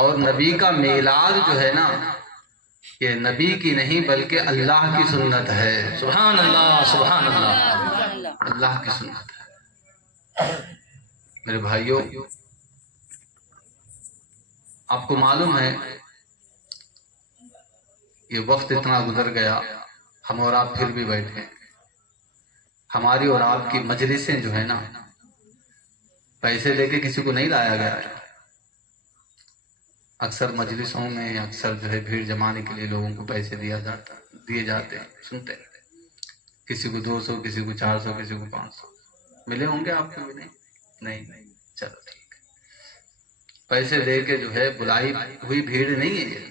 اور نبی کا میلاد جو ہے نا، یہ نبی کی نہیں بلکہ اللہ کی سنت ہے۔ سبحان اللہ، سبحان اللہ، اللہ کی سنت ہے۔ میرے بھائیوں، آپ کو معلوم ہے یہ وقت اتنا گزر گیا، ہم اور آپ پھر بھی بیٹھے، ہماری اور آپ کی مجلسیں جو ہے نا، پیسے دے کے کسی کو نہیں لایا گیا ہے۔ اکثر مجلسوں میں اکثر جو ہے بھیڑ جمانے کے لیے لوگوں کو پیسے دیے جاتے ہیں، سنتے ہیں، کسی کو 200، کسی کو 400، کسی کو 500 ملے ہوں گے آپ کو بھی؟ نہیں، چلو ٹھیک ہے۔ پیسے دے کے جو ہے بلائی ہوئی بھیڑ نہیں ہے یہ،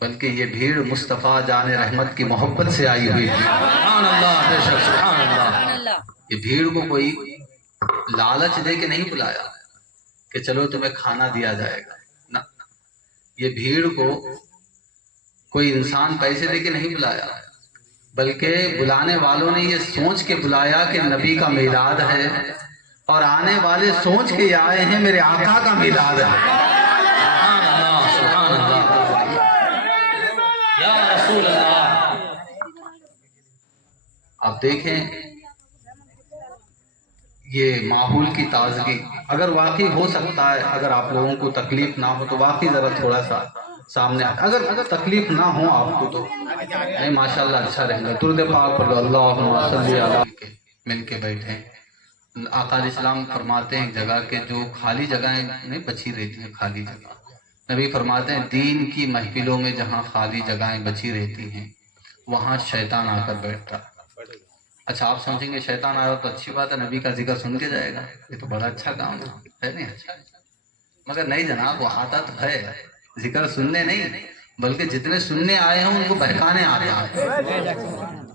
بلکہ یہ بھیڑ مصطفیٰ جان رحمت کی محبت سے آئی ہوئی ہے۔ سبحان اللہ، بے شک، سبحان اللہ۔ یہ بھیڑ کو کوئی لالچ دے کے نہیں بلایا کہ چلو تمہیں کھانا دیا جائے گا، نہ، یہ بھیڑ کو کوئی انسان پیسے دے کے نہیں بلایا، بلکہ بلانے والوں نے یہ سوچ کے بلایا کہ نبی کا میلاد ہے، اور آنے والے سوچ کے آئے ہیں میرے آقا کا میلاد ہے۔ سبحان اللہ، سبحان اللہ، یا رسول اللہ۔ آپ دیکھیں یہ ماحول کی تازگی، اگر واقعی ہو سکتا ہے اگر آپ لوگوں کو تکلیف نہ ہو تو واقعی ذرا تھوڑا سا سامنے اگر تکلیف نہ ہو آپ کو تو نہیں، ماشاءاللہ اچھا رہے گا۔ درود پاک پڑھ لو، اللہم صلی علی، مل کے بیٹھیں۔ آقا علیہ السلام فرماتے ہیں جگہ کے جو خالی جگہیں نہیں بچی رہتی ہیں، خالی جگہ، نبی فرماتے ہیں دین کی محفلوں میں جہاں خالی جگہیں بچی رہتی ہیں وہاں شیطان آ کر بیٹھتا ہے۔ اچھا آپ سمجھیں گے شیطان آیا تو اچھی بات ہے، نبی کا ذکر سن کے جائے گا، یہ تو بڑا اچھا کام ہے نہیں؟ اچھا، مگر نہیں جناب، وہ آتا تو ہے ذکر سننے نہیں، بلکہ جتنے سننے آئے ہیں ان کو بہکانے آتا ہے،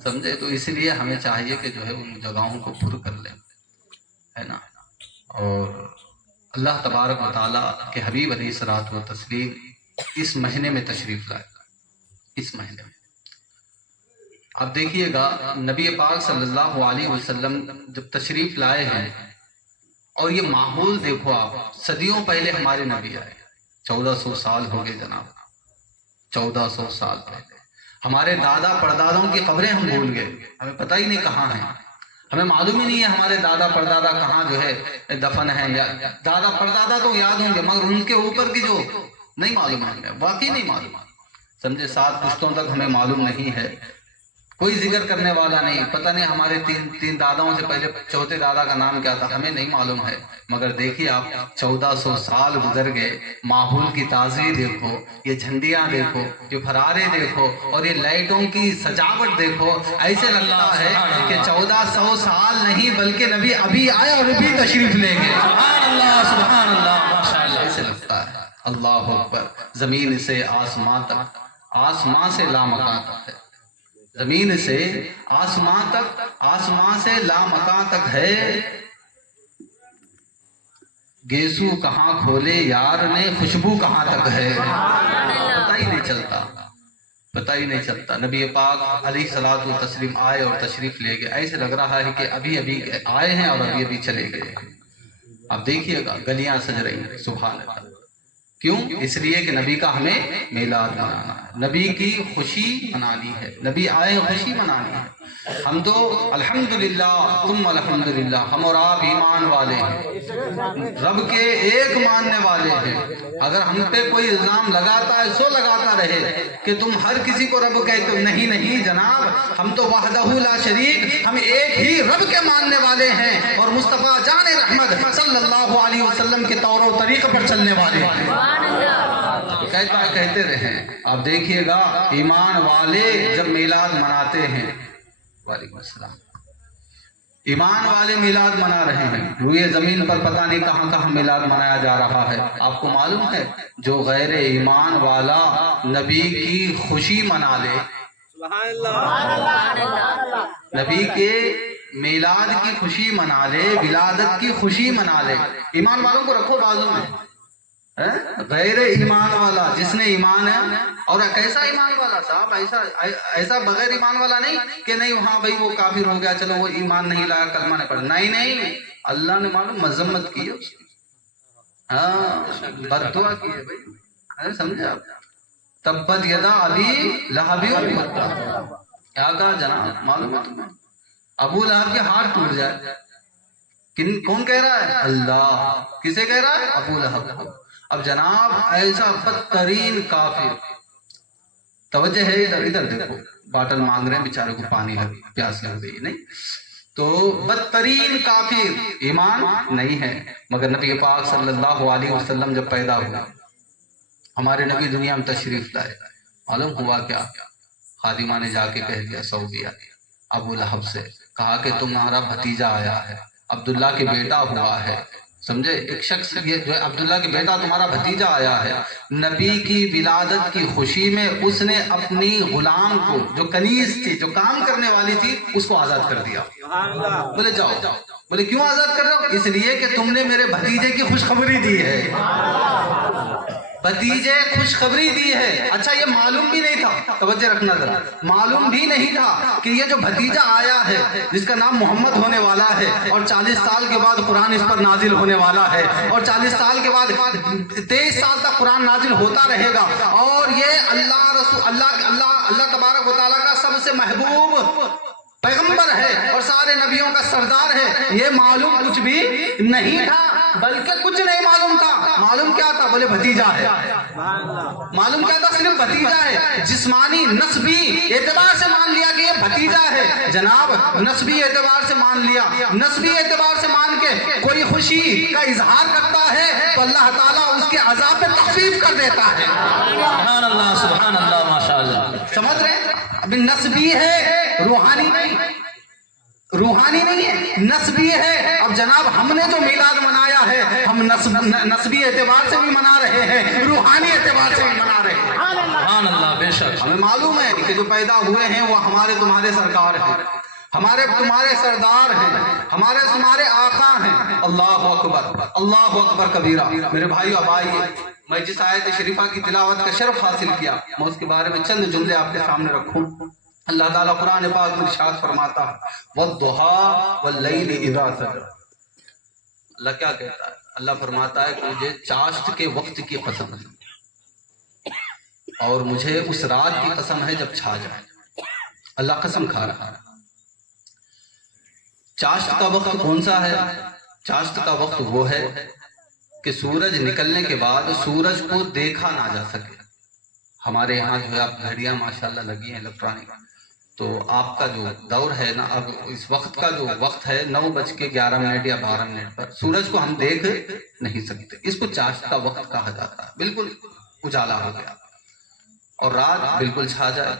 سمجھے؟ تو اس لیے ہمیں چاہیے کہ جو ہے ان جگہوں کو پر کر لیں، ہے نا۔ اور اللہ تبارک و تعالیٰ کے حبیب علیہ الصلوۃ والتسلیم اس مہینے میں تشریف لائے، اس مہینے میں آپ دیکھیے گا نبی پاک صلی اللہ علیہ وسلم جب تشریف لائے ہیں، اور یہ ماحول دیکھو آپ، صدیوں پہلے ہمارے نبی آئے، 1400 سال ہو گئے جناب، 1400 سال پہلے ہمارے دادا پردادوں کی قبریں ہم بھول گئے، ہمیں پتہ ہی نہیں کہاں ہیں، ہمیں معلوم ہی نہیں ہے ہمارے دادا پردادا کہاں جو ہے دفن ہیں، یا دادا پردادا تو یاد ہوں گے مگر ان کے اوپر کی جو نہیں معلوم ہے، ہمیں واقعی نہیں معلوم، سمجھے؟ 7 پشتوں تک ہمیں معلوم نہیں ہے، کوئی ذکر کرنے والا نہیں، پتہ نہیں ہمارے تین داداؤں سے پہلے چوتھے دادا کا نام کیا تھا، ہمیں نہیں معلوم ہے، مگر دیکھیے آپ 1400 سال گزر گئے، ماحول کی تازگی دیکھو، یہ جھنڈیاں دیکھو، یہ فرارے دیکھو، اور یہ لائٹوں کی سجاوٹ دیکھو، ایسے لگتا ہے کہ 1400 سال نہیں بلکہ نبی ابھی آئے اور ابھی تشریف لے گئے۔ سبحان اللہ، سبحان اللہ، ماشاءاللہ، ایسے لگتا ہے۔ اللہ اکبر، زمین سے آسمان تک، آسمان سے لامکان تک ہے، زمین سے آسمان تک، آسمان سے لامکان تک ہے، گیسو کہاں کھولے یار نے، خوشبو کہاں تک ہے، پتہ ہی نہیں چلتا، پتہ ہی نہیں چلتا۔ نبی پاک علیہ الصلوۃ والتسلیم آئے اور تشریف لے گئے، ایسے لگ رہا ہے کہ ابھی ابھی آئے ہیں اور ابھی ابھی چلے گئے۔ اب دیکھیے گا گلیاں سج رہی ہیں، سبحان اللہ، کیوں؟ اس لیے کہ نبی کا ہمیں میلاد منانا ہے، نبی کی خوشی منانی ہے، نبی آئے خوشی منانی ہے۔ ہم تو الحمدللہ تم الحمدللہ، ہم اور آپ ایمان والے ہیں، رب کے ایک ماننے والے ہیں، اگر ہم پہ کوئی الزام لگاتا ہے سو لگاتا رہے کہ تم ہر کسی کو رب کہتے ہو، نہیں نہیں جناب، ہم تو وحدہ لا شریک، ہم ایک ہی رب کے ماننے والے ہیں، اور مصطفیٰ جان رحمت صلی اللہ علیہ وسلم کے طور و طریقے پر چلنے والے ہیں، کہتے رہیں۔ آپ دیکھیے گا ایمان والے جب میلاد مناتے ہیں، وعلیکم السلام، ایمان والے میلاد منا رہے ہیں، روئے زمین پر پتہ نہیں کہاں کہاں میلاد منایا جا رہا ہے، آپ کو معلوم ہے جو غیر ایمان والا نبی کی خوشی منا لے، نبی کے میلاد کی خوشی منا لے، ولادت کی خوشی منا لے، ایمان والوں کو رکھو بازو میں، غیر ایمان والا جس نے ایمان ہے، اور کیسا ایمان والا صاحب، ایسا بغیر ایمان والا نہیں کہ نہیں وہاں بھائی وہ کافر ہو گیا چلو وہ ایمان نہیں لایا کلمہ نہیں پڑھا، نہیں نہیں، اللہ نے معلوم مذمت کی ہے اس کی، ہاں بد دعا کی ہے بھائی، سمجھے آپ؟ تبت یدا ابی لہب و تب، کیا کہا جناب معلوم ہے تمہیں؟ ابو لہب کے ہاتھ ٹوٹ جائے، کون کہہ رہا ہے؟ اللہ. کسے کہہ رہا ہے؟ ابو لہب کو. اب جناب ایسا بدترین کافر، توجہ ہے ادھر، ادھر دیکھو، باٹل مانگ رہے ہیں بیچارے کو، پانی لگ پیاس لگ گئی نہیں، تو بدترین کافر ایمان نہیں ہے. مگر نبی پاک صلی اللہ علیہ وسلم جب پیدا ہوئے، ہمارے نبی دنیا میں تشریف لائے، معلوم ہوا کیا؟ خادمہ نے جا کے کہہ دیا سعودیہ ابو لہب سے، کہا کہ تمہارا بھتیجا آیا ہے، عبداللہ کے بیٹا ہوا ہے. سمجھے؟ ایک شخص یہ جو ہے عبداللہ کے بیٹا تمہارا بھتیجا آیا ہے، نبی کی ولادت کی خوشی میں اس نے اپنی غلام کو، جو کنیز تھی، جو کام کرنے والی تھی، اس کو آزاد کر دیا. بولے جاؤ. بولے کیوں آزاد کر رہے ہو؟ اس لیے کہ تم نے میرے بھتیجے کی خوشخبری دی ہے، بھتیجے خوشخبری دی ہے. اچھا یہ معلوم بھی نہیں تھا، توجہ رکھنا ذرا، معلوم بھی نہیں تھا کہ یہ جو بھتیجا آیا ہے جس کا نام محمد ہونے والا ہے، اور 40 سال کے بعد قرآن اس پر نازل ہونے والا ہے، اور 40 سال کے بعد 23 سال تک قرآن نازل ہوتا رہے گا، اور یہ اللہ تبارک و تعالیٰ کا سب سے محبوب پیغمبر ہے اور سارے نبیوں کا سردار ہے، یہ معلوم کچھ بھی نہیں تھا. بلکہ کچھ نہیں معلوم تھا. معلوم کیا تھا؟ بولے بھتیجا ہے. معلوم کیا تھا؟ صرف بھتیجا ہے. جسمانی نسبی اعتبار سے مان لیا کہ یہ بھتیجا ہے جناب، نسبی اعتبار سے مان لیا. نسبی اعتبار سے مان کے کوئی خوشی کا اظہار کرتا ہے تو اللہ تعالیٰ اس کے عذاب میں تخفیف کر دیتا ہے. سبحان اللہ، سبحان اللہ، ماشاء اللہ. سمجھ رہے ہیں؟ ابھی نسبی ہے، روحانی نہیں، روحانی نہیں ہے، نسبی ہے. اب جناب ہم نے جو میلاد منایا ہے، ہم نسبی اعتبار سے بھی منا رہے ہیں، روحانی اعتبار سے بھی منا رہے ہیں. سبحان اللہ، بے شک. ہمیں معلوم ہے کہ جو پیدا ہوئے ہیں وہ ہمارے تمہارے سرکار ہیں، ہمارے تمہارے سردار ہیں، ہمارے تمہارے آقا ہیں. اللہ اکبر، اللہ اکبر کبیرہ. میرے بھائیو اب آئیے، میں جس آیت شریفہ کی تلاوت کا شرف حاصل کیا، میں اس کے بارے میں چند جملے آپ کے سامنے رکھوں. اللہ تعالیٰ قرآن پاک میں ارشاد فرماتا ہے وَالضُّحَىٰ وَاللَّيْلِ إِذَا سَجَدَ. اللہ کیا کہتا ہے؟ اللہ فرماتا ہے کہ مجھے چاشت کے وقت کی قسم ہے، اور مجھے اس رات کی قسم ہے جب چھا جائے. اللہ قسم کھا رہا ہے. چاشت کا وقت کون سا ہے؟ چاشت کا وقت وہ ہے کہ سورج نکلنے کے بعد سورج کو دیکھا نہ جا سکے. ہمارے یہاں جو ہے آپ گھڑیاں ماشاءاللہ لگی ہیں الیکٹرانک، تو آپ کا جو دور ہے نا، اب اس وقت کا جو وقت ہے 9:11 یا 12 پر سورج کو ہم دیکھ نہیں سکتے. اس کو چاشت کا وقت کہا جاتا ہے. بالکل اجالا ہو گیا اور رات بالکل چھا جائے،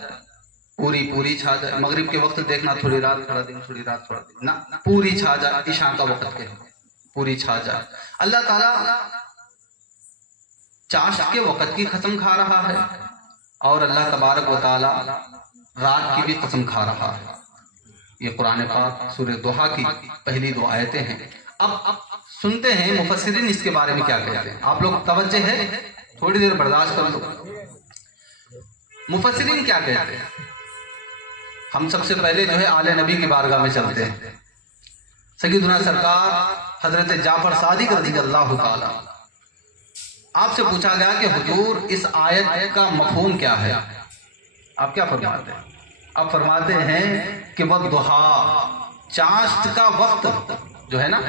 پوری چھا جائے. مغرب کے وقت دیکھنا تھوڑی رات تھوڑا دن، تھوڑی رات تھوڑا دن، نہ پوری چھا جائے. عشاء کا وقت کے پوری چھا جائے. اللہ تعالیٰ چاشت کے وقت کی قسم کھا رہا ہے، اور اللہ تبارک و تعالی رات کی بھی قسم کھا رہا ہے. یہ قرآن پاک سورہ ضحیٰ کی پہلی 2 آیتیں ہیں. اب سنتے ہیں مفسرین اس کے بارے میں کیا کہتے ہیں. آپ لوگ توجہ ہے، تھوڑی دیر برداشت کر لو. مفسرین کیا کہتے ہیں؟ ہم سب سے پہلے جو ہے آل نبی کی بارگاہ میں چلتے ہیں. سیدنا سرکار حضرت جعفر صادق رضی اللہ تعالی، آپ سے پوچھا گیا کہ حضور اس آیت کا مفہوم کیا ہے؟ آپ کیا فرماتے ہیں؟ آپ فرماتے ہیں کہ وَالضُّحَىٰ، چاشت کا وقت جو ہے نا،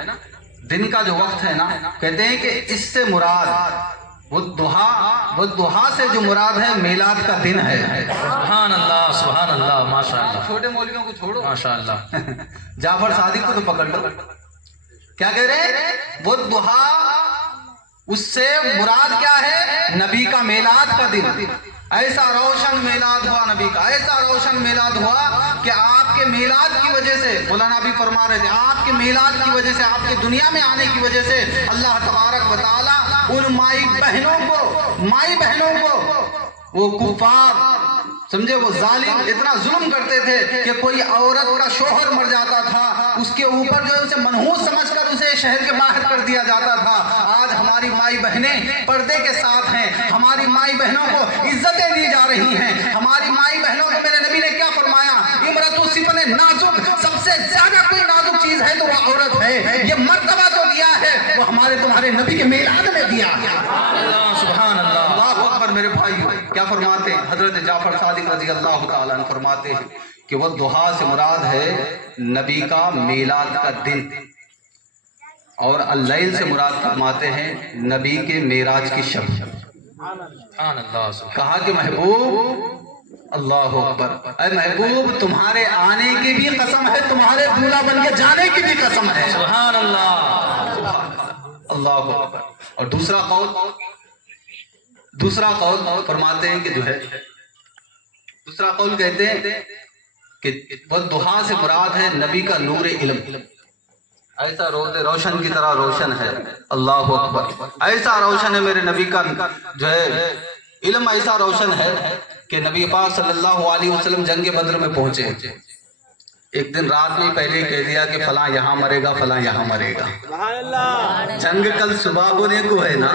دن کا جو وقت ہے نا، کہتے ہیں کہ اس سے مراد وَالضُّحَىٰ سے جو مراد ہے میلاد کا دن ہے. سبحان اللہ، سبحان اللہ، ماشاء اللہ. چھوٹے مولویوں کو چھوڑو، ماشاء اللہ. جعفر صادق کو تو پکڑ لو. کیا کہہ رہے ہیں؟ وَالضُّحَىٰ، اس سے مراد کیا ہے؟ نبی کا میلاد کا دن. ایسا روشن میلاد ہوا نبی کا، ایسا روشن میلاد ہوا کہ آپ کے میلاد کی وجہ سے، مولانا بھی فرما رہے تھے، آپ کے میلاد کی وجہ سے، آپ کے دنیا میں آنے کی وجہ سے اللہ تبارک و تعالی ان مائی بہنوں کو وہ کفار سمجھے، وہ ظالم اتنا ظلم کرتے تھے کہ کوئی عورت کا شوہر مر جاتا تھا، اس کے اوپر جو ہے اسے منحوس سمجھ کر اسے شہر کے باہر کر دیا جاتا تھا. آج ہماری مائی بہنیں پردے کے ساتھ ہیں، ہماری مائی بہنوں کو عزتیں دی جا رہی ہیں. ہماری مائی بہنوں کو میرے نبی نے کیا فرمایا؟ امرأۃ سفن نازک، سب سے زیادہ کوئی نازک چیز ہے تو وہ عورت ہے. یہ مرتبہ تو دیا ہے وہ ہمارے تمہارے نبی کے میلاد میں دیا ہے. سبحان اللہ. اللہ اکبر کیا فرماتے ہیں حضرت جعفر صادق رضی اللہ تعالیٰ عنہ فرماتے ہیں کہ وہ دہا سے مراد ہے نبی کا میلاد کا دن، اور اللیل سے مراد فرماتے ہیں نبی کے معراج کی شب۔ سبحان اللہ کہا کہ محبوب، اللہ اکبر، اے محبوب تمہارے آنے کی بھی قسم ہے، تمہارے دولہا بن کے جانے کی بھی قسم ہے۔ سبحان اللہ اللہ اکبر۔ اور دوسرا قول فرماتے ہیں کہ جو ہے، دوسرا قول کہتے ہیں کہ وہ دہا سے مراد ہے نبی کا نور علم، ایسا روز روشن کی طرح روشن ہے۔ اللہ اکبر، ایسا روشن ہے میرے نبی کا جو ہے علم، ایسا روشن ہے کہ نبی پاک صلی اللہ علیہ وسلم جنگ بدر میں پہنچے، ایک دن رات میں پہلے ہی کہہ دیا کہ فلاں یہاں مرے گا، فلاں یہاں مرے گا۔ جنگ کل صبح ہونے کو ہے نا،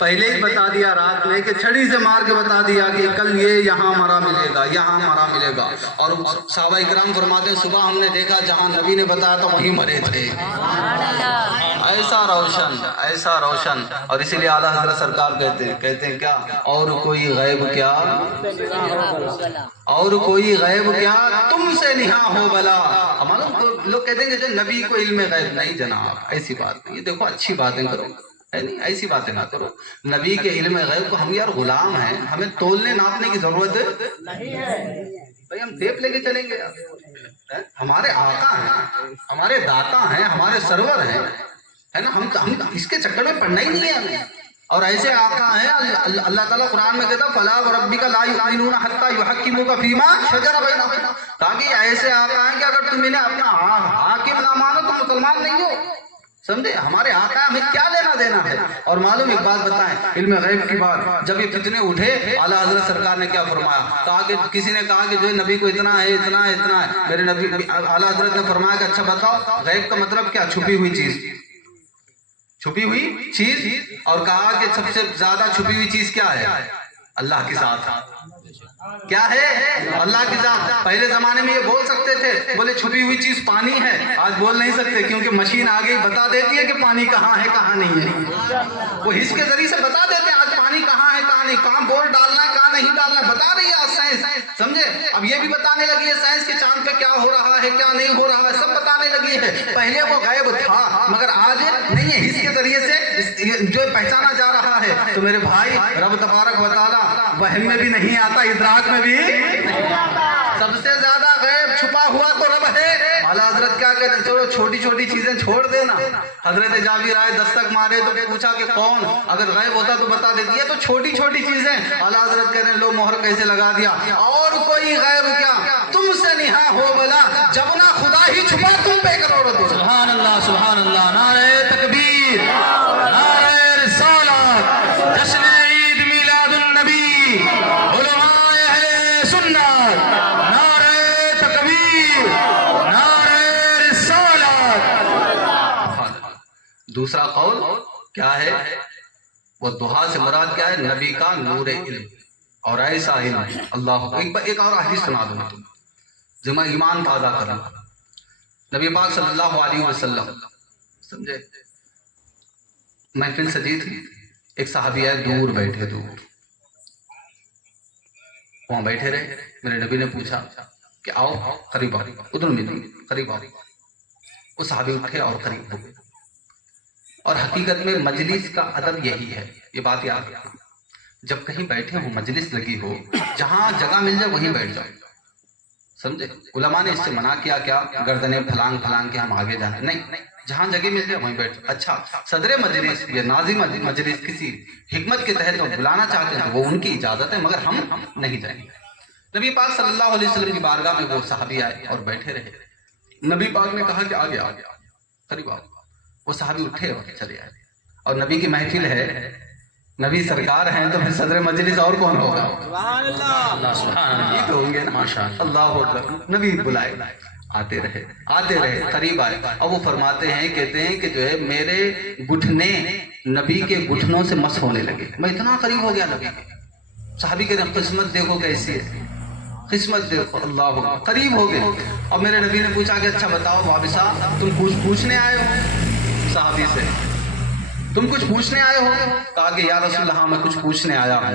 پہلے ہی بتا دیا رات میں کہ چھڑی سے مار کے بتا دیا کہ کل یہ یہاں مرا ملے گا، یہاں مرا ملے گا۔ اور صحابہ کرام فرماتے ہیں صبح ہم نے دیکھا جہاں نبی نے بتایا تو وہیں مرے تھے۔ ایسا روشن، ایسا روشن۔ اور اسی لیے اعلیٰ حضرت سرکار کہتے ہیں کیا، اور کوئی غیب کیا، اور کوئی غیب کیا تم سے نہاں ہو بلا۔ معلوم لوگ کہتے ہیں کہ جو نبی کو علم غیب نہیں جناب، ایسی بات نہیں۔ یہ دیکھو اچھی باتیں کرو، ہے نہیں، ایسی باتیں نہ کرو۔ نبی کے علم غیب کو ہم یار غلام ہیں، ہمیں تولنے ناپنے کی ضرورت نہیں ہے بھائی، ہم ٹیپ لے کے چلیں گے؟ ہمارے آقا ہیں، ہمارے داتا ہیں، ہمارے سرور ہیں، ہے نا، ہم اس کے چکر میں پڑنا ہی نہیں ہے ہمیں۔ اور ایسے آقا ہیں، اللہ تعالیٰ قرآن میں کہتا فَلَا وَرَبِّكَ لَا يُؤْمِنُونَ حَتَّى يُحَكِّمُوكَ فِي مَا شَجَرَ بَيْنَهُمْ، تاکہ ایسے آقا ہیں کہ اگر تم انہیں اپنا حاکم نہ مانو تو مسلمان نہیں ہو۔ سمجھے، ہمارے آقا ہمیں کیا لینا دینا ہے۔ اور معلوم ایک بات بتائیں، علم غیب کی بات جب یہ فتنے اٹھے، اعلیٰ حضرت سرکار نے کیا فرمایا؟ کہا کہ کسی نے کہا کہ جو نبی کو اتنا ہے، اتنا ہے، اتنا ہے، میرے نبی اعلیٰ حضرت نے فرمایا کہ اچھا بتاؤ غیب کا مطلب کیا؟ چھپی ہوئی چیز، چھپی ہوئی چیز۔ اور کہا کہ سب سے زیادہ چھپی ہوئی چیز کیا ہے؟ اللہ کی ذات۔ کیا ہے؟ اللہ کی ذات۔ پہلے زمانے میں یہ بول سکتے تھے، بولے چھپی ہوئی چیز پانی ہے، آج بول نہیں سکتے کیونکہ مشین آ گئی بتا دیتی ہے کہ پانی کہاں ہے کہاں نہیں ہے، وہ حس کے ذریعے سے بتا دیتے ہیں آج پانی کہاں ہے کہاں نہیں، کہاں بول ڈالنا ہے کہاں نہیں ڈالنا ہے، بتا رہی ہے آج سائنس۔ سمجھے، اب یہ بھی بتانے لگی ہے سائنس کے چاند پہ کیا ہو رہا ہے کیا نہیں ہو رہا ہے، سب بتانے لگی ہے۔ پہلے وہ غیب تھا مگر آج نہیں ہے، حس کے ذریعے سے جو پہچانا جا رہا ہے۔ تو میرے بھائی، رب تبارک و تعالیٰ وہم میں بھی نہیں آتا، ادراک میں بھی نہیں آتا۔ سب سے زیادہ غیب چھپا ہوا تو رب ہے۔ اعلیٰ حضرت کیا کہتے ہیں، چلو چھوٹی چھوٹی چیزیں چھوڑ دینا۔ حضرت جابر آئے دستک مارے تو پوچھا کہ کون، اگر غیب ہوتا تو بتا دیتی ہے، تو چھوٹی چھوٹی چیزیں اعلیٰ حضرت کہہ رہے ہیں لو مہر کیسے لگا دیا۔ اور کوئی غیب کیا تم سے نہاں ہو بلا، جب نہ خدا ہی چھپا تم پہ کروڑوں دو۔ سبحان اللہ سبحان اللہ، نعرہ تکبیر، نعرہ رسالت، جشن عید میلاد النبی، علماء اہل سنت، نعرہ تکبیر، نعرہ رسالت۔ دوسرا قول کیا ہے؟ وہ دہا سے مراد کیا ہے؟ نبی کا نور علم، اور ایسا علم اللہ۔ ایک اور حدیث سنا دوں تم جب میں ایمان تازہ کروں۔ نبی پاک صلی اللہ علیہ وسلم، سمجھے، محفل سجی تھی، ایک صحابی آئے دور بیٹھے، دور وہاں بیٹھے رہے۔ میرے نبی نے پوچھا کہ آؤ قریب آؤ، ادھر میں نہیں، قریب آؤ۔ وہ صحابی اٹھے اور قریب ہو گئے۔ اور حقیقت میں مجلس کا ادب یہی ہے، یہ بات یاد رکھنا، جب کہیں بیٹھے ہو، مجلس لگی ہو، جہاں جگہ مل جائے وہیں بیٹھ جاؤ۔ سمجھے، علماء نے اس سے منع کیا کیا گردنیں پھلانگ پھلانگ کے ہم آگے جانے، نہیں، جہاں جگہ مل جائے وہیں بیٹھ۔ اچھا، صدر مجلس یا ناظم مجلس کسی حکمت کے تحت وہ بلانا چاہتے ہیں، وہ ان کی اجازت ہے، مگر ہم نہیں جائیں گے۔ نبی پاک صلی اللہ علیہ وسلم کی بارگاہ میں وہ صحابی آئے اور بیٹھے رہے۔ نبی پاک نے کہا کہ آگے آگے قریب آؤ۔ وہ صحابی اٹھے اور چلے آئے، اور نبی کی محفل ہے، نبی سرکار ہیں، تو پھر صدر مجلس اور کون ہوگا؟ سبحان اللہ، یہ تو ہوں گے نا، ماشاءاللہ۔ اللہ اکبر۔ نبی بلائے، آتے رہے، قریب آئے۔ اب وہ فرماتے ہیں، کہتے ہیں کہ جو ہے میرے گھٹنے نبی کے گھٹنوں سے مس ہونے لگے، میں اتنا قریب ہو گیا نبی کے۔ صحابی کہتے ہیں قسمت دیکھو کیسی ہے، قسمت دیکھو، اللہ اکبر، قریب ہو گئے۔ اور میرے نبی نے پوچھا کہ اچھا بتاؤ وابسہ، تم کچھ پوچھنے آئے ہو؟ صحابی سے، تم کچھ پوچھنے آئے ہو؟ کہا کہ یا رسول اللہ، میں کچھ پوچھنے آیا ہوں۔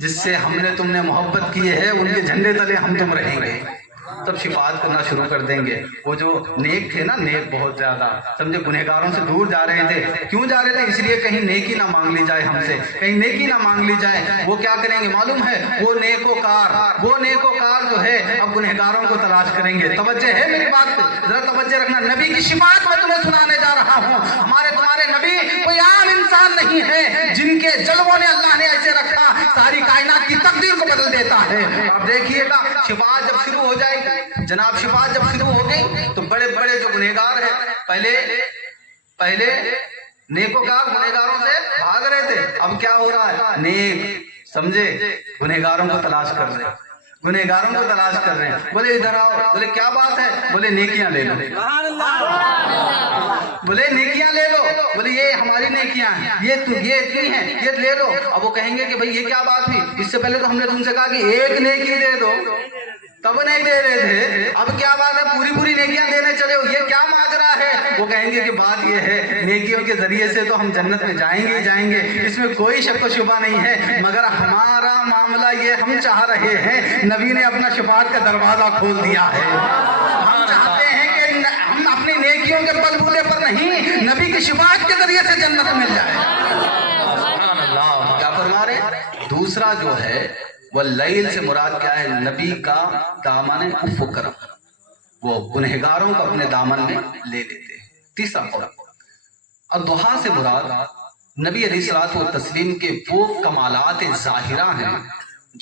جس سے ہم نے تم نے محبت کی ہے ان کے جھنڈے تلے ہم تم رہیں گے. تب شفاعت کرنا شروع کر دیں گے. وہ جو نیک تھے نا، نیک بہت زیادہ، سمجھے گنہگاروں سے دور جا رہے تھے. کیوں جا رہے تھے؟ اس لیے کہیں نیکی نہ مانگ لی جائے ہم سے، کہیں نیکی نہ مانگ لی جائے. وہ کیا کریں گے معلوم ہے؟ وہ نیکوکار جو ہے اب گنہگاروں کو تلاش کریں گے. توجہ ہے میری بات پہ؟ ذرا توجہ رکھنا. نبی کی شفاعت میں تمہیں سنانے جا رہا ہوں. ہمارے تمہارے نبی کوئی عام انسان نہیں ہے جن کے جلووں نے اللہ نے ایسے رکھا ساری کائنات کی تقدیر کو بدل دیتا ہے. آپ دیکھیے گا شفاعت جب شروع ہو جائے گی، جناب شفاعت جب شروع ہو گئی تو بڑے بڑے جو گنہگار ہیں، پہلے نیکوکار گنہگاروں سے بھاگ رہے تھے، اب کیا ہو رہا ہے؟ نیک سمجھے گنہگاروں کو تلاش کر رہے ہیں، گنہگاروں کو تلاش کر رہے ہیں. بولے ادھر آؤ. بولے کیا بات ہے؟ بولے نیکیاں لے لو. بولے نیکیاں لے لو. بولے یہ ہماری نیکیاں ہیں، یہ اتنی ہیں، یہ لے لو. اب وہ کہیں گے کہ بھئی یہ کیا بات ہوئی؟ اس سے پہلے تو ہم نے تم سے کہا کہ ایک نیکی دے دو، تب نہیں دے رہے تھے. اب کیا بات ہے؟ پوری نیکیاں دینے چلے ہو، یہ کیا ماجرا ہے؟ وہ کہیں گے کہ بات یہ ہے نیکیوں کے ذریعے سے تو ہم جنت میں جائیں گے ہی جائیں گے، اس میں کوئی شک و شبہ نہیں ہے، مگر ہمارا معاملہ یہ ہم چاہ رہے ہیں. نبی نے اپنا شفاعت کا دروازہ کھول دیا ہے. ہم چاہتے ہیں کہ ہم اپنی نیکیوں کے بلبوتے پر نہیں، نبی کی شفاعت کے ذریعے سے جنت مل جائے. کیا فرما رہے؟ دوسرا جو ہے واللیل سے مراد کیا ہے؟ نبی کا دامن عفو و کرم، وہ گنہگاروں کو اپنے دامن میں لے لیتے ہیں. تیسرا قول الضحیٰ سے مراد نبی علیہ الصلوۃ والتسلیم کے وہ کمالات ظاہرہ ہیں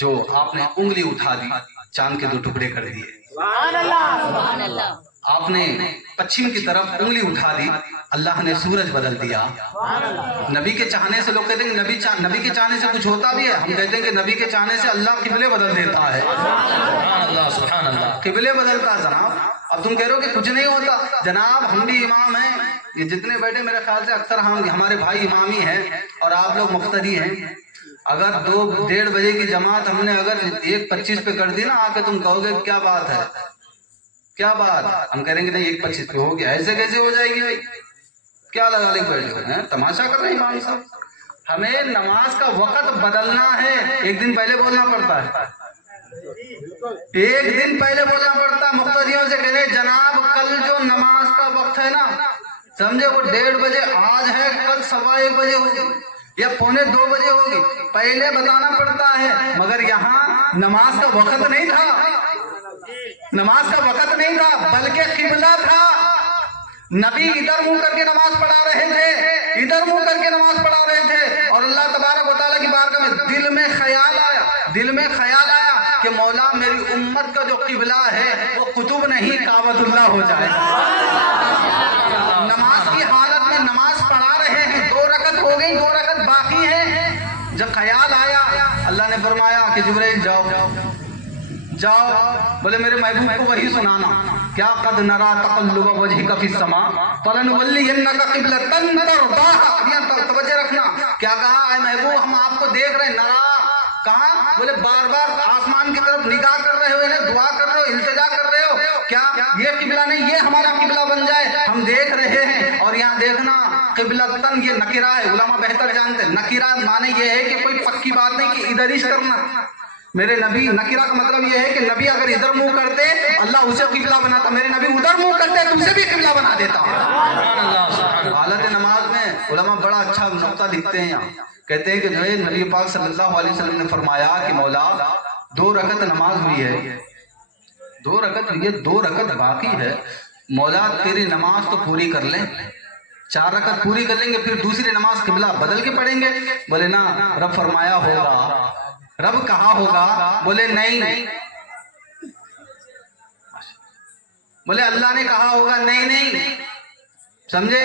جو آپ نے انگلی اٹھا دی چاند کے 2 ٹکڑے کر دیے. آپ نے پچھم کی طرف انگلی اٹھا دی، اللہ نے سورج بدل دیا. نبی کے چاہنے سے لوگ کہتے ہیں کہ نبی کے چاہنے سے کچھ ہوتا بھی ہے. ہم کہتے ہیں کہ نبی کے چاہنے سے اللہ قبلے بدل دیتا ہے. سبحان اللہ. قبلے بدلتا ہے جناب. اب تم کہہ رہے ہو کہ کچھ نہیں ہوتا. جناب ہم بھی امام ہیں، یہ جتنے بیٹھے میرے خیال سے اکثر ہمارے بھائی امامی ہیں اور آپ لوگ مقتدی ہیں. اگر 2-1:30 بجے کی جماعت ہم نے اگر 1:25 پہ کر دی نا، آ کے تم کہو گے کیا بات ہے، کیا بات؟ ہم کہیں گے نہیں 1:25 پہ ہو گیا. ایسے کیسے ہو جائے گی بھائی؟ کیا لگا لے بیٹھے ہو؟ تماشا کر رہے ہیں امام صاحب. ہمیں نماز کا وقت بدلنا ہے. ایک دن پہلے بولنا پڑتا ہے، ایک دن پہلے بولنا پڑتا ہے. مقتدیوں سے کہتے ہیں جناب کل جو نماز کا وقت ہے نا، سمجھے وہ 1:30 بجے آج ہے، کل 1:15 بجے ہوگی یا 1:45 بجے ہوگی. پہلے بتانا پڑتا ہے. مگر یہاں نماز کا وقت نہیں تھا، نماز کا وقت نہیں تھا بلکہ قبلہ تھا. نبی ادھر منہ کر کے نماز پڑھا رہے تھے، ادھر منہ کر کے نماز پڑھا رہے تھے، اور اللہ تبارک و تعالیٰ کی بارگاہ میں دل میں خیال آیا کہ مولا میری امت کا جو قبلہ ہے وہ قطب نہیں کعبۃ اللہ ہو جائے. نماز کی حالت میں نماز پڑھا رہے ہیں، 2 رکعت ہو گئی، 2 رکعت باقی ہیں. جب خیال آیا اللہ نے فرمایا کہ جبرائیل جاؤ. بولے میرے محبوب کو وہی سنانا. کیا قد نرا تقلب وجهك في السماء فلنولينك قبلة ترضاها. توجہ رکھنا. کیا کہا؟ اے محبوب ہم آپ کو دیکھ رہے ہیں. نرا کہاں؟ بولے بار بار آسمان کی طرف نگاہ کر رہے ہو، دعا کر رہے ہو، التجا کر رہے ہو. کیا یہ قبلہ نہیں، یہ ہمارا قبلہ بن جائے؟ ہم دیکھ رہے ہیں. اور یہاں دیکھنا قبلتن یہ نکرہ ہے، علماء بہتر جانتے ہیں. نکرہ معنی یہ ہے کہ کوئی پکی بات نہیں کہ ادھر ہی کرنا. میرے نبی نکرہ کا مطلب یہ ہے کہ نبی اگر ادھر منہ کرتے اللہ اسے قبلہ بناتا، میرے نبی ادھر منہ کرتے تم سے بھی قبلہ بنا دیتا. حالت نماز میں علماء بڑا اچھا نقطہ لکھتے ہیں. یہاں کہتے ہیں کہ جو ہے نبی پاک صلی اللہ علیہ وسلم نے فرمایا کہ مولا 2 رکعت نماز ہوئی ہے، 2 رکعت ہوئی ہے، 2 رکعت باقی ہے. مولا تیری نماز تو پوری کر لیں، 4 رکعت پوری کر لیں گے، پھر دوسری نماز قبلہ بدل کے پڑھیں گے. بولے نا رب فرمایا ہوگا، رب کہا ہوگا. بولے نہیں. بولے اللہ نے کہا ہوگا. نہیں سمجھے،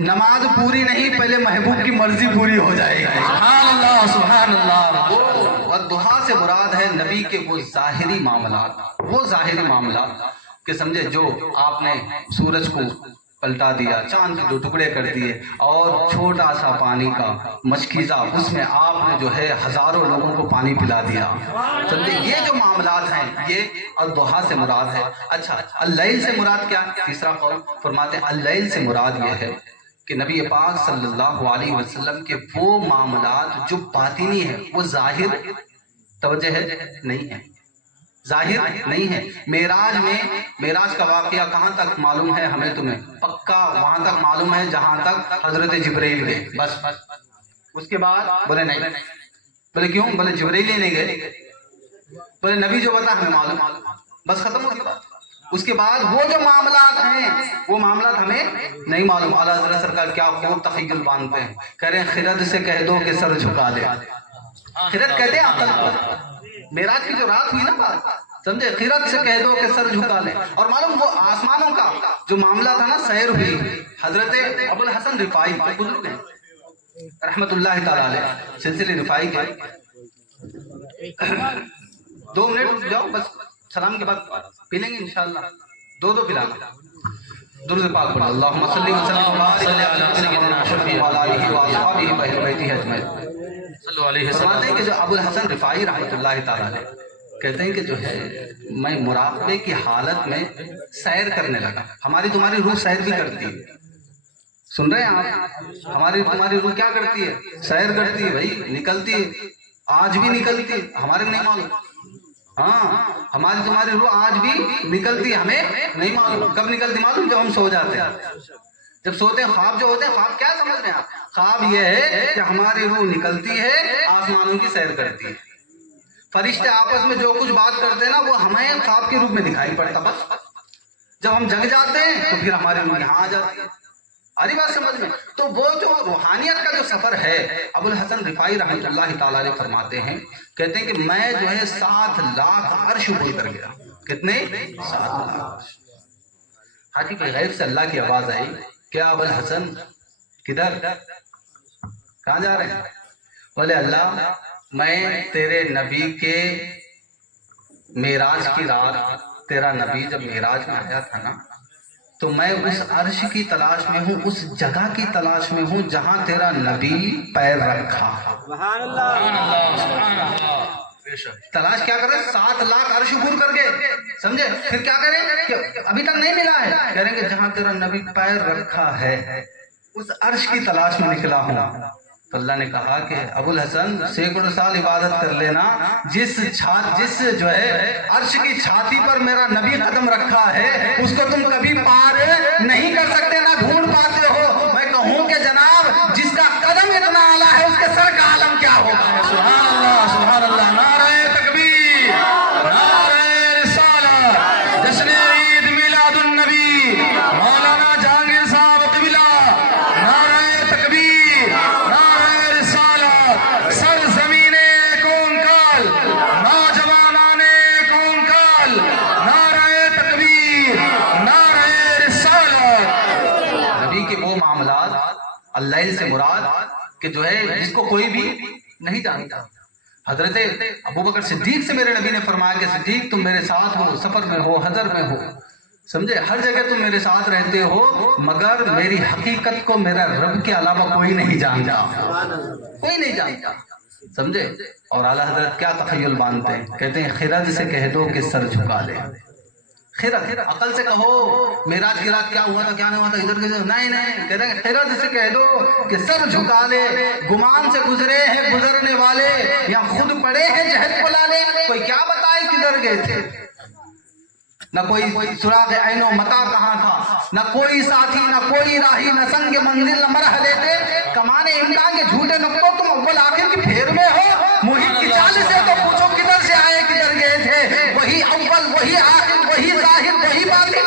نماز پوری نہیں، پہلے محبوب کی مرضی پوری ہو جائے گی. سبحان اللہ سبحان اللہ. اور دعا سے مراد ہے نبی کے وہ ظاہری معاملات کہ سمجھے جو آپ نے سورج کو پلٹا دیا، چاند کے 2 ٹکڑے کر دیے، اور چھوٹا سا پانی کا مشکیزہ اس میں آپ نے جو ہے ہزاروں لوگوں کو پانی پلا دیا. سمجھے یہ جو معاملات ہیں یہ الضحیٰ سے مراد ہے. اچھا اللیل سے مراد کیا؟ تیسرا قول فرماتے ہیں اللیل سے مراد یہ ہے کہ نبی پاک صلی اللہ علیہ وسلم کے وہ معاملات جو باطنی ہیں وہ ظاہر توجہ ہے نہیں ہے، ظاہر نہیں ہے۔ معراج کا واقعہ کہاں تک معلوم ہے ہمیں تمہیں؟ پکا وہاں تک معلوم ہے جہاں تک حضرت جبرائیل گئے، بس اس کے بعد بولے نہیں۔ بولے کیوں؟ بولے جبرائیل لینے گئے، بولے نبی جو بتا ہمیں معلوم، بس ختم ہو گیا۔ اس کے بعد وہ جو معاملات ہیں وہ معاملات ہمیں نہیں معلوم۔ اعلیٰ حضرت سرکار کیا خوب تخیل باندھتے ہیں، کہہ رہے ہیں خرد سے کہہ دو کہ سر جھکا لے۔ خرد کہتے ہیں عقل کو، معراج کی جو رات ہوئی نا بات، سمجھے، خرد سے کہہ دو کہ سر جھکا لے۔ اور معلوم وہ آسمانوں کا جو معاملہ تھا نا، سیر ہوئی، حضرت ابو الحسن رفاعی بزرگ ہیں رحمت اللہ تعالی علیہ، سلسلے رفاعی کے 2 منٹ رک جاؤ بس، سلام کے بعد پی لیں گے انشاءاللہ، 2 پلانا۔ درود پاک پڑھو، اللہم صلی وسلم وبارک علی سیدنا محمد وعلی آلہ واصحابہ واہل بیتہ اجمعین۔ فرماتے ہیں کہ جو ابو الحسن رفاعی رحمۃ اللہ تعالی علیہ کہتے ہیں کہ جو ہے میں مراقبے کی حالت میں سیر کرنے لگا۔ ہماری تمہاری روح سیر بھی کرتی ہے، سن رہے ہیں آپ؟ ہماری تمہاری روح کیا کرتی ہے؟ سیر کرتی ہے بھائی، نکلتی ہے، آج بھی نکلتی ہے، ہمارے نہیں معلوم۔ ہاں ہماری تمہاری روح آج بھی نکلتی ہے، ہمیں نہیں معلوم کب نکلتی معلوم؟ جب ہم سو جاتے ہیں، جب سوتے ہیں خواب جو ہوتے ہیں، خواب کیا سمجھ رہے ہیں آپ؟ خواب یہ ہے کہ ہماری روح نکلتی ہے، آسمانوں کی سیر کرتی ہے، فرشتے آپس میں جو کچھ بات کرتے ہیں نا وہ ہمیں خواب کے روپ میں دکھائی پڑتا، بس جب ہم جگ جاتے ہیں تو پھر ہماری روح یہاں آ جاتی ہے۔ آری بات سمجھ میں؟ تو وہ جو روحانیت کا جو سفر ہے، ابو الحسن رفاعی رحمۃ اللہ تعالی علیہ فرماتے ہیں، کہتے ہیں کہ میں جو ہے 7 لاکھ عرش بول کر گیا۔ کتنے؟ 7 لاکھ۔ حاجی کوئی غیب سے اللہ کی آواز آئی، کیا ابو الحسن کدھر، کہاں جا رہے ہیں؟ بولے اللہ میں تیرے نبی کے معراج کی رات، تیرا نبی جب معراج میں آیا تھا نا، تو میں اس عرش کی تلاش میں ہوں، اس جگہ کی تلاش میں ہوں جہاں تیرا نبی پیر رکھا۔ سبحان اللہ۔ تلاش کیا کر رہے؟ 7 لاکھ عرش عبور کر کے، سمجھے؟ پھر کیا کریں کہ ابھی تک نہیں ملا ہے، کہہ رہے ہیں کہ جہاں تیرا نبی پیر رکھا ہے اس عرش کی تلاش میں نکلا ہوں۔ تو اللہ نے کہا کہ ابو الحسن سینکڑوں سال عبادت کر لینا، جس جو ہے عرش کی چھاتی پر میرا نبی قدم رکھا ہے اس کو تم کبھی پار نہیں کر سکتے، نہ ڈھونڈ پاتے ہو۔ میں کہوں کہ جناب جس کا قدم اتنا اعلیٰ ہے اس کے سر کا عالم کیا ہوگا؟ سبحان اللہ، سبحان اللہ، نعرہ تکبیر، نعرہ رسالت، جشن عید میلاد النبی مولانا جہانگیر صاحب قبلہ، نعرہ تکبیر، نعرہ رسالت، سرزمین کون کال، نوجوانان کون کال، نعرہ تکبیر، نعرہ رسالت۔ نبی کے وہ معاملات، اللہ سے مراد کہ جو ہے جس کو کوئی بھی نہیں جانتا۔ حضرت ابو بکر صدیق سے میرے نبی نے فرمایا کہ صدیق تم میرے ساتھ ہو، سفر میں ہو، حضر میں ہو، سمجھے، ہر جگہ تم میرے ساتھ رہتے ہو، مگر میری حقیقت کو میرا رب کے علاوہ کوئی نہیں جانتا، کوئی نہیں جانتا، سمجھے۔ اور اعلیٰ حضرت کیا تخیل باندھتے ہیں، کہتے ہیں خرد سے کہہ دو کہ سر جھکا لے۔ خرد، عقل سے کہو معراج کی رات کیا ہوا تھا کیا نہیں ہوا تھا، ادھر کے نہیں، کہتے ہیں خرد سے کہہ دو کہ سر جھکا لے، گمان سے گزرے ہیں گزرنے والے، یا خود پڑے ہیں جہد کو لالے، کوئی کیا بتائے کدھر گئے تھے، نہ کوئی سراغ عین و متا کہاں تھا، نہ کوئی ساتھی، نہ کوئی راہی، نہ سنگ منزل، نہ مرحلے تھے، کمانے امکان کے جھوٹے نقطوں، تم اول آخر کی پھیر میں ہو، محیط کی چال سے تو پوچھو کدھر سے آئے کدھر گئے تھے، وہی اول وہی آخر وہی ظاہر وہی باطن،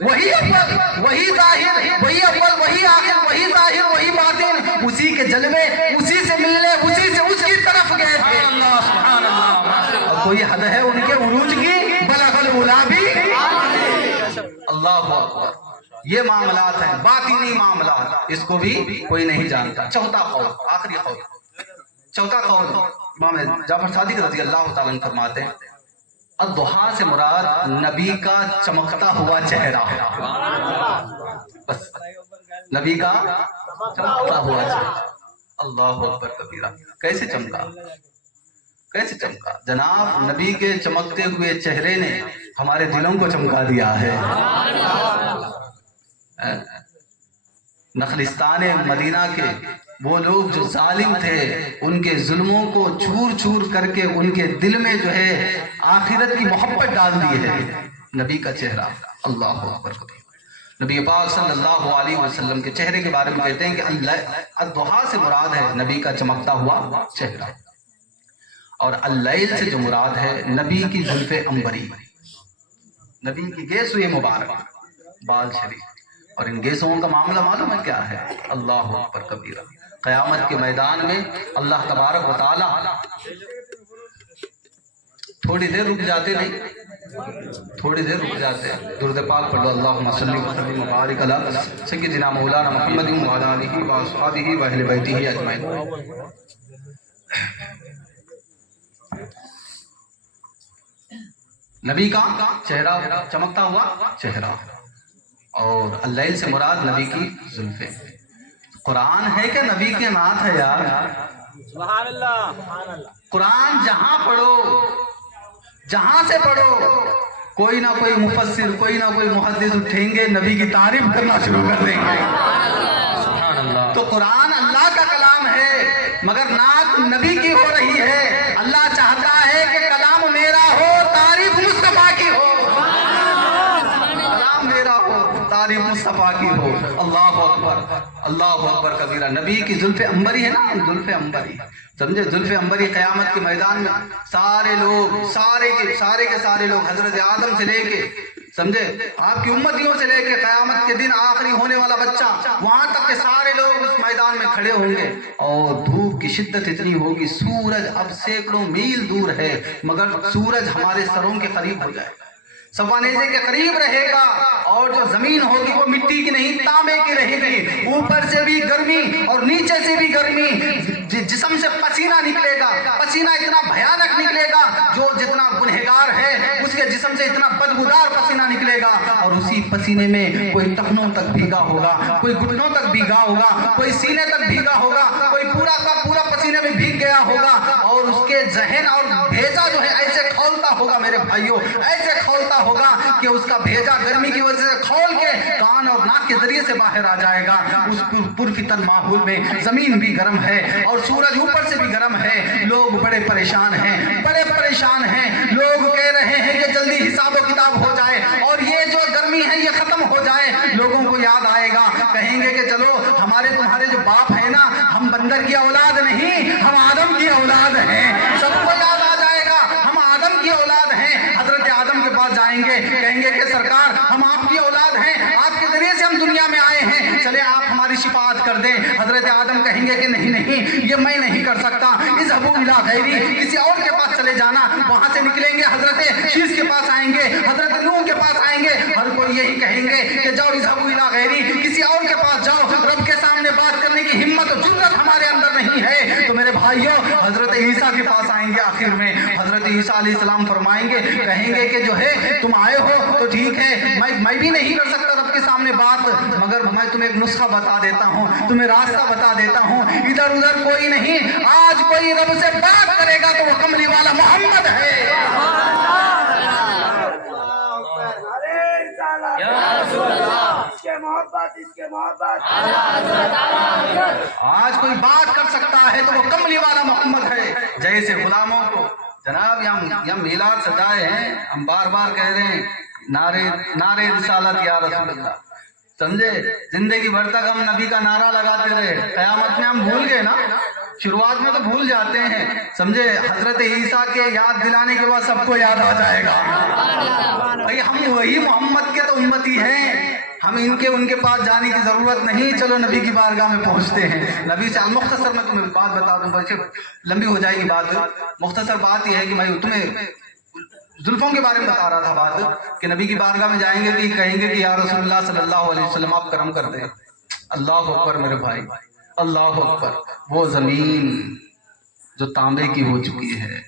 وہی اول وہی ظاہر وہی اول وہی آخر وہی ظاہر وہی باطن، اسی کے جلوے اسی سے ملنے اسی سے اس کی طرف گئے تھے۔ سبحان اللہ، اور کوئی حد ہے ان کے عروج کی؟ بلغ العلا بھی۔ اللہ اکبر۔ یہ معاملات ہیں باطنی معاملات، اس کو بھی کوئی نہیں جانتا۔ چوتھا قول، آخری قول، چوتھا قول امام جعفر صادق رضی اللہ تعالیٰ عنہ فرماتے ہیں الضحیٰ سے مراد نبی کا چمکتا ہوا چہرہ، بس نبی کا چمکتا ہوا چہرہ۔ اللہ اکبر کبیرہ، کیسے چمکا، کیسے چمکا؟ جناب نبی کے چمکتے ہوئے چہرے نے ہمارے دلوں کو چمکا دیا ہے۔ نخلستان مدینہ کے وہ لوگ جو ظالم تھے ان کے ظلموں کو چور چور کر کے ان کے دل میں جو ہے آخرت کی محبت ڈال دی ہے نبی کا چہرہ. اللہ اکبر. نبی پاک صلی اللہ علیہ وسلم کے چہرے کے بارے میں کہتے ہیں کہ الضحیٰ سے مراد ہے نبی کا چمکتا ہوا چہرہ، اور اللیل سے جو مراد ہے نبی کی زلف عنبری، نبی کی گیس ہوئی مبارک بال شریف. اور ان گیسوں کا معاملہ معلوم ہے کیا ہے؟ اللہ اکبر کبیرہ. قیامت کے میدان میں اللہ تبارک و تعالی تھوڑی دیر رک جاتے نہیں، تھوڑی دیر رک جاتے ہیں. درود پاک پڑھ لو. اللہم صلی وسلم وبارک علی سیدنا مولانا محمد وعلی آلہ واصحابہ واہل بیتہ اجمعین. نبی کا چہرہ چمکتا ہوا چہرہ، اور اللیل سے مراد نبی کی زلفیں. قرآن ہے کہ نبی کے نعت ہے یار؟ سبحان اللہ. قرآن جہاں پڑھو، جہاں سے پڑھو، کوئی نہ کوئی مفسر، کوئی نہ کوئی محدث اٹھیں گے نبی کی تعریف کرنا شروع کر دیں گے. تو قرآن اللہ کا کلام ہے مگر نعت نبی کی ہو رہی ہے. اللہ چاہتا ہے کہ کلام میرا ہو، تعریف مصطفیٰ کی ہو. کلام میرا ہو، تعریف مصطفیٰ کی ہو. اللہ اکبر. اللہ اکبر کبیرہ. نبی کی زلف عنبری ہے نا، زلف عنبری سمجھے. زلف عنبری قیامت کے میدان میں سارے لوگ، سارے کے سارے لوگ، حضرت آدم سے لے کے سمجھے آپ کی امتیوں سے لے کے قیامت کے دن آخری ہونے والا بچہ، وہاں تک کہ سارے لوگ اس میدان میں کھڑے ہوں گے. اور دھوپ کی شدت اتنی ہوگی، سورج اب سینکڑوں میل دور ہے مگر سورج ہمارے سروں کے قریب ہو جائے گا، سوانیزے کے قریب رہے گا. اور جو زمین ہوگی وہ مٹی کی نہیں تانبے کی رہے گی. اوپر سے بھی گرمی اور نیچے سے بھی گرمی. جسم سے پسینہ نکلے گا، پسینہ اتنا بھیانک نکلے گا، جو جتنا گنہگار ہے اس کے جسم سے اتنا بدبودار پسینہ نکلے گا. اور اسی پسینے میں کوئی ٹخنوں تک بھیگا ہوگا، کوئی گھٹنوں تک بھیگا ہوگا، کوئی سینے تک بھیگا ہوگا، کوئی پورا کا پورا پسینے میں بھیگ گیا ہوگا. اور اس کے ذہن اور بھیجا جو ہے ایسے کھولتا ہوگا میرے بھائیوں، ایسے کھولتا ہوگا کہ اس کا بھیجا گرمی کی وجہ سے کھول کے کان اور ناک کے ذریعے سے باہر آ جائے گا. اس پرفتن ماحول میں زمین بھی گرم ہے اور سورج اوپر سے بھی گرم ہے. لوگ بڑے پریشان ہیں، بڑے پریشان ہیں. لوگ کہہ رہے ہیں کہ جلدی حساب و کتاب ہو جائے اور یہ جو گرمی ہے یہ ختم ہو جائے. لوگوں کو یاد آئے گا، کہیں گے کہ چلو ہمارے تمہارے جو باپ ہے نا، ہم بندر کی اولاد نہیں، ہم آدم کی اولاد ہیں. سب کو یاد آ جائے گا ہم آدم کی اولاد ہیں. حضرت آدم کے پاس جائیں گے، کہیں گے کہ سرکار ہم آپ کی اولاد ہیں، آپ کے ذریعے سے ہم دنیا میں آئے ہیں، چلے آپ ہماری شفاعت کر دیں. حضرت آدم کہیں گے کہ نہیں نہیں، یہ میں نہیں کر سکتا. اذهبوا الى غیری، کسی اور کے پاس چلے جانا. وہاں سے نکلیں گے، حضرت شیش کے پاس آئیں گے، حضرت نوح کے پاس آئیں گے. ہر کوئی یہی کہیں گے کہ جاؤ اذهبوا الى غیری، کسی اور کے پاس جاؤ. رب کے سامنے بات کرنے کی ہمت و جرأت ہمارے اندر نہیں ہے. تو میرے بھائیوں حضرت عیسیٰ کے پاس آئیں گے. آخر میں حضرت عیسیٰ علیہ السلام فرمائیں گے، کہیں گے کہ جو ہے تم آئے ہو تو ٹھیک ہے، میں بھی نہیں کر سکتا رب کے سامنے بات، مگر میں تمہیں ایک نسخہ بتا دیتا ہوں، تمہیں راستہ بتا دیتا ہوں. ادھر ادھر کوئی نہیں، آج کوئی رب سے بات کرے گا تو وہ کملی والا محمد ہے. آج کوئی بات کر سکتا ہے تو وہ کملی والا محمد ہے. جیسے غلاموں کو جناب یہاں میلاد سجائے ہیں، ہم بار بار کہہ رہے ہیں نعرے رسالت یا رسول اللہ. سمجھے زندگی بھر تک ہم نبی کا نعرہ لگاتے رہے، قیامت میں ہم بھول گئے نا. شروعات میں تو بھول جاتے ہیں، سمجھے حضرت عیسیٰ کے یاد دلانے کے بعد سب کو یاد آ جائے گا. بھائی ہم وہی محمد کے تو امتی ہیں، ہم ان کے پاس جانے کی ضرورت نہیں. چلو نبی کی بارگاہ میں پہنچتے ہیں. نبی سے مختصر میں تمہیں بات بتا دوں، بچے لمبی ہو جائے گی بات. مختصر بات یہ ہے کہ میں تمہیں زلفوں کے بارے میں بتا رہا تھا بات، کہ نبی کی بارگاہ میں جائیں گے کہ کہیں گے کہ یا رسول اللہ صلی اللہ علیہ وسلم آپ کرم کر دیں. اللہ اکبر میرے بھائی، اللہ اکبر. وہ زمین جو تانبے کی ہو چکی ہے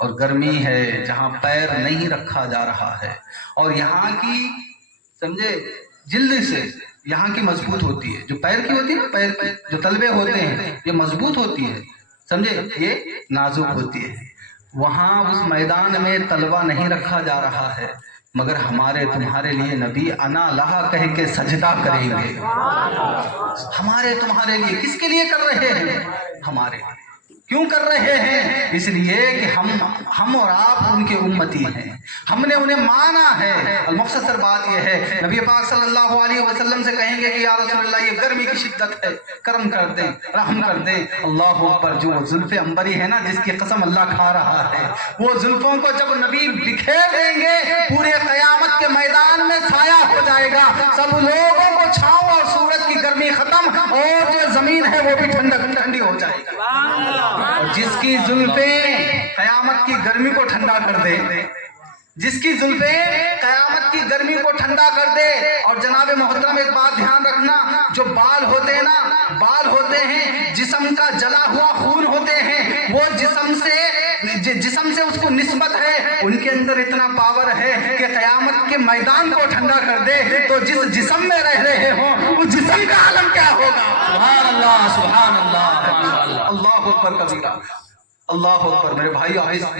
اور گرمی ہے، جہاں پیر نہیں رکھا جا رہا ہے، اور یہاں کی سمجھے جلد سے یہاں کی مضبوط ہوتی ہے، جو پیر کی ہوتی ہے نا، پیر کی جو تلوے ہوتے ہیں یہ مضبوط ہوتی ہے، سمجھے یہ نازک ہوتی ہے. وہاں اس میدان میں تلوا نہیں رکھا جا رہا ہے، مگر ہمارے تمہارے لیے نبی انا لہا کہہ کے سجدہ کریں گے. ہمارے تمہارے لیے کس کے لیے کر رہے ہیں؟ ہمارے لیے. کیوں کر رہے ہیں؟ اس لیے کہ ہم اور آپ ان کے امتی ہیں، ہم نے انہیں مانا ہے. المختصر بات یہ ہے، نبی پاک صلی اللہ علیہ وسلم سے کہیں گے کہ یا رسول اللہ یہ گرمی کی شدت ہے، کرم کر دیں، رحم کر دیں. اللہ اکبر. جو زلف عنبری ہے نا جس کی قسم اللہ کھا رہا ہے، وہ زلفوں کو جب نبی بکھیر دیں گے پورے قیامت کے میدان میں سایہ ہو جائے گا، سب لوگوں کو چھاؤں اور سورج کی گرمی ختم، اور جو زمین ہے وہ بھی ٹھنڈی ہو جائے گی. اور جس کی زلفیں قیامت کی گرمی کو ٹھنڈا کر دے، جس کی زلفیں قیامت کی گرمی کو ٹھنڈا کر دے. اور جناب محترم ایک بات دھیان رکھنا، جو بال ہوتے ہیں نا، بال ہوتے ہیں جسم کا جلا ہوا خون ہوتے ہیں، وہ جسم سے اس کو نسبت ہے، ان کے اندر اتنا پاور ہے کہ قیامت کے میدان کو ٹھنڈا کر دے. تو جس جسم میں رہ رہے ہوں اس جسم کا عالم کیا ہوگا؟ سبحان اللہ سبحان اللہ ماشاء اللہ. اللہ اکبر کبیرہ. اللہ اکبر. میرے بھائی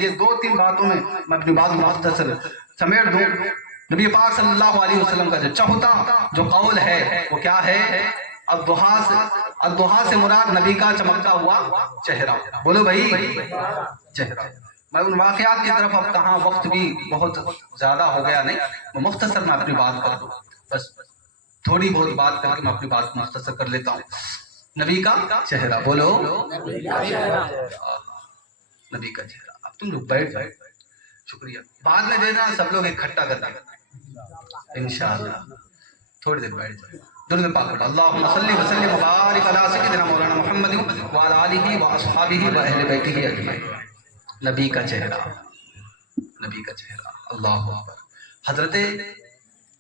یہ 2-3 باتوں میں اپنی بات مختصر سمیٹ دوں. نبی پاک صلی اللہ علیہ وسلم کا جو چوتھا جو قول ہے وہ کیا ہے؟ الضحیٰ سے مراد نبی کا چمکتا ہوا چہرہ. بولو بھائی، چہرہ. میں ان واقعات کی طرف اب کہاں، وقت بھی بہت زیادہ ہو گیا، نہیں میں مختصر میں اپنی بات کر دوں، بس تھوڑی بہت بات کر کے میں اپنی بات مختصر کر لیتا ہوں. نبی کا چہرہ. بولو نبی کا چہرہ. اب تم لوگ بیٹھ جائے، شکریہ. بعد میں دینا سب لوگ اکٹھا کر دیں انشاءاللہ. تھوڑی دیر بیٹھ جائے. درود پاک پڑھ. اللہم صلی وسلم وبارک علی سیدنا مولانا محمد وعلی آلہ واصحابہ واہل بیتہ اجمعین. نبی کا چہرہ، نبی کا چہرہ. اللہ اکبر. حضرت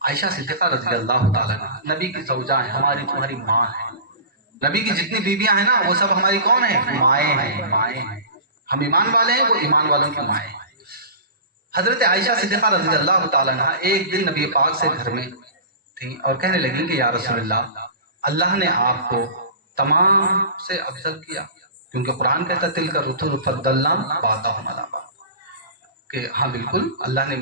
عائشہ صدیقہ رضی اللہ تعالیٰ عنہ نبی کی زوجہ ہیں، ہماری تمہاری ماں ہیں. نبی کی جتنی بیویاں ہیں نا وہ سب ہماری کون ہیں؟ مائیں ہیں. مائیں ہیں. ہم ایمان والے ہیں، وہ ایمان والوں کی مائیں ہیں. حضرت عائشہ صدیقہ رضی اللہ تعالیٰ عنہ ایک دن نبی پاک سے گھر میں تھیں اور کہنے لگیں کہ یا رسول اللہ نے آپ کو تمام سے افضل کیا، کیونکہ قرآن کہتا تلک الرسل فضلنا بعضهم علی بعض، کہ ہاں بالکل اللہ نے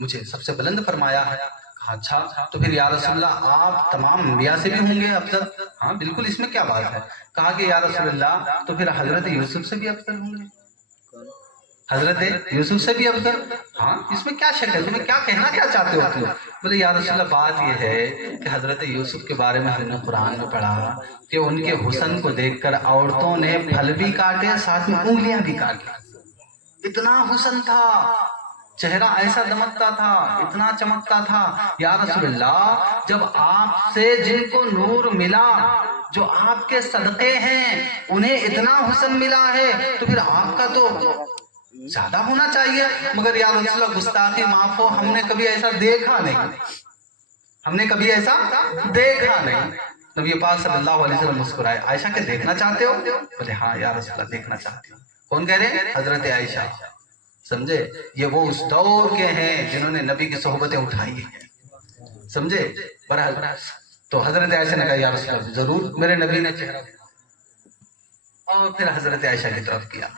مجھے سب سے بلند فرمایا ہے. کہا اچھا تو پھر یا رسول اللہ آپ تمام انبیاء سے بھی ہوں گے افضل؟ ہاں بالکل، اس میں کیا بات ہے. کہا کہ یا رسول اللہ تو پھر حضرت یوسف سے بھی افضل ہوں گے؟ حضرت یوسف سے بھی افضل؟ ہاں اس میں کیا شک ہے، تمہیں کیا کہنا کیا چاہتے ہو تم؟ بولے یا رسول اللہ بات یہ ہے کہ حضرت یوسف کے بارے میں ہم نے قرآن میں پڑھا کہ ان کے حسن کو دیکھ کر عورتوں نے پھل بھی کاٹے ساتھ میں انگلیاں بھی کاٹی. اتنا حسن تھا، چہرہ ایسا دمکتا تھا، اتنا چمکتا تھا. یا رسول اللہ جب آپ سے جن کو نور ملا، جو آپ کے صدقے ہیں، انہیں اتنا حسن ملا ہے تو پھر آپ کا تو زیادہ ہونا چاہیے. مگر یا رسول اللہ گستاخی معاف ہو، ہم نے کبھی ایسا دیکھا نہیں، ہم نے کبھی ایسا دیکھا نہیں. نبی پاک صلی اللہ علیہ وسلم مسکرائے. عائشہ کے دیکھنا چاہتے ہو؟ بولے ہاں یا رسول اللہ دیکھنا چاہتی ہوں. کون کہہ رہے ہیں؟ حضرت عائشہ. سمجھے؟ یہ وہ اس دور کے ہیں جنہوں نے نبی کی صحبتیں اٹھائی ہیں. سمجھے؟ برحال تو حضرت عائشہ نے کہا یا رسول اللہ ضرور. میرے نبی نے چہرہ اور پھر حضرت عائشہ کی طرف کیا.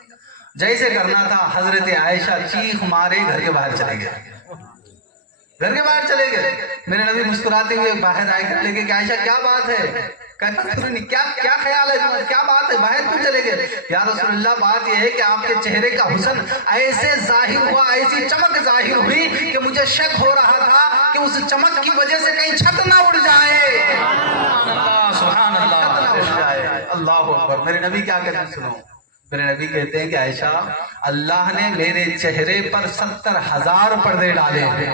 جیسے کرنا تھا حضرت عائشہ چیخ مارے گھر کے باہر چلے گئے. گھر کے باہر چلے گئے. میرے نبی مسکراتے ہوئے باہر آئے کر لے گئے کہ عائشہ کیا بات ہے؟ کیا خیال ہے تمہارا؟ کیا بات ہے؟ باہر کیوں چلے گئے؟ یا رسول اللہ بات یہ ہے کہ آپ کے چہرے کا حسن ایسے ظاہر ہوا، ایسی چمک ظاہر ہوئی کہ مجھے شک ہو رہا تھا کہ اس چمک کی وجہ سے کہیں چھت نہ اڑ جائے. سبحان اللہ. اللہ اکبر. میرے نبی کیا کہتے ہیں سنو. میرے نبی کہتے ہیں کہ عائشہ اللہ نے میرے چہرے پر 70,000 پردے ڈالے ہیں،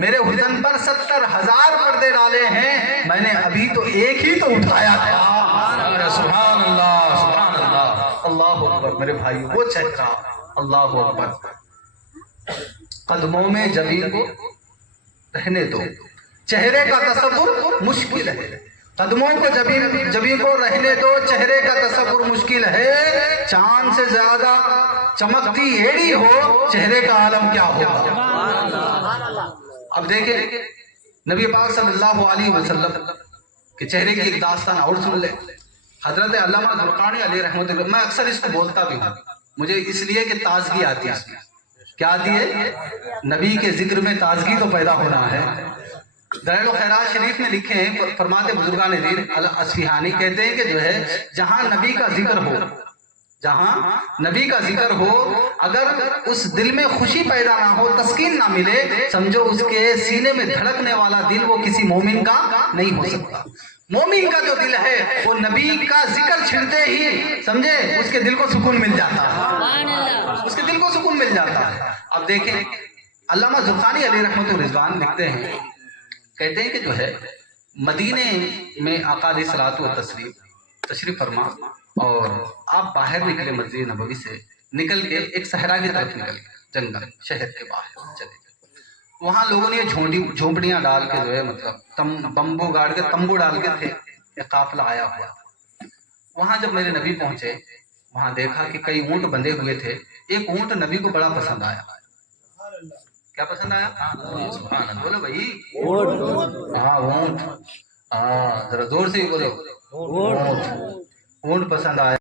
میرے حسن پر 70,000 پردے ڈالے ہیں، میں نے ابھی تو ایک ہی تو اٹھایا تھا. سبحان اللہ سبحان اللہ. اللہ اکبر. میرے بھائی وہ چہرہ. اللہ اکبر. قدموں میں جبین کو رہنے دو، چہرے کا تصور مشکل ہے. قدموں کو جبین کو رہنے دو، چہرے کا تصور مشکل ہے. چاند سے زیادہ چمکتی ایڑی ہو، چہرے کا عالم کیا ہوگا. اب دیکھیں نبی پاک صلی اللہ علیہ وسلم کے چہرے کی ایک داستان اور سن لیں. حضرت علامہ زرقانی علیہ رحمۃ اللہ، میں اکثر اس کو بولتا بھی ہوں، مجھے اس لیے کہ تازگی آتی ہے اس میں. کیا دیے؟ نبی کے ذکر میں تازگی تو پیدا ہونا ہے۔ دلائل الخیرات شریف میں لکھے ہیں، فرماتے بزرگان دین اصفہانی کہتے ہیں کہ جو ہے جہاں نبی کا ذکر ہو، جہاں نبی کا ذکر ہو، اگر اس دل میں خوشی پیدا نہ ہو، تسکین نہ ملے، سمجھو اس کے سینے میں دھڑکنے والا دل وہ کسی مومن کا نہیں ہو سکتا۔ مومن کا جو دل ہے وہ نبی کا ذکر چھڑتے ہی سمجھے اس کے دل کو سکون مل جاتا ہے، اس کے دل کو سکون مل جاتا ہے۔ اب دیکھیں علامہ زرقانی علیہ رحمۃ الرضوان لکھتے ہیں، کہتے ہیں کہ جو ہے مدینے میں آقا علیہ الصلوۃ والتسلیم تشریف فرما اور آپ باہر نکلے مسجد نبوی سے، نکل کے ایک صحرا کی طرف نکل گئے، جنگل شہر کے باہر چلے گئے۔ وہاں لوگوں نے یہ جھونپڑیاں ڈال کے جو ہے مطلب بمبو گاڑ کے تمبو ڈال کے تھے، ایک قافلہ آیا ہوا تھا۔ وہاں جب میرے نبی پہنچے، وہاں دیکھا کہ کئی اونٹ بندھے ہوئے تھے، ایک اونٹ نبی کو بڑا پسند آیا۔ کیا پسند آیا؟ سبحان اللہ، بولو بھائی ہاں اونٹ، ہاں ذرا زور سے ہی بولو، اونٹ پسند آیا۔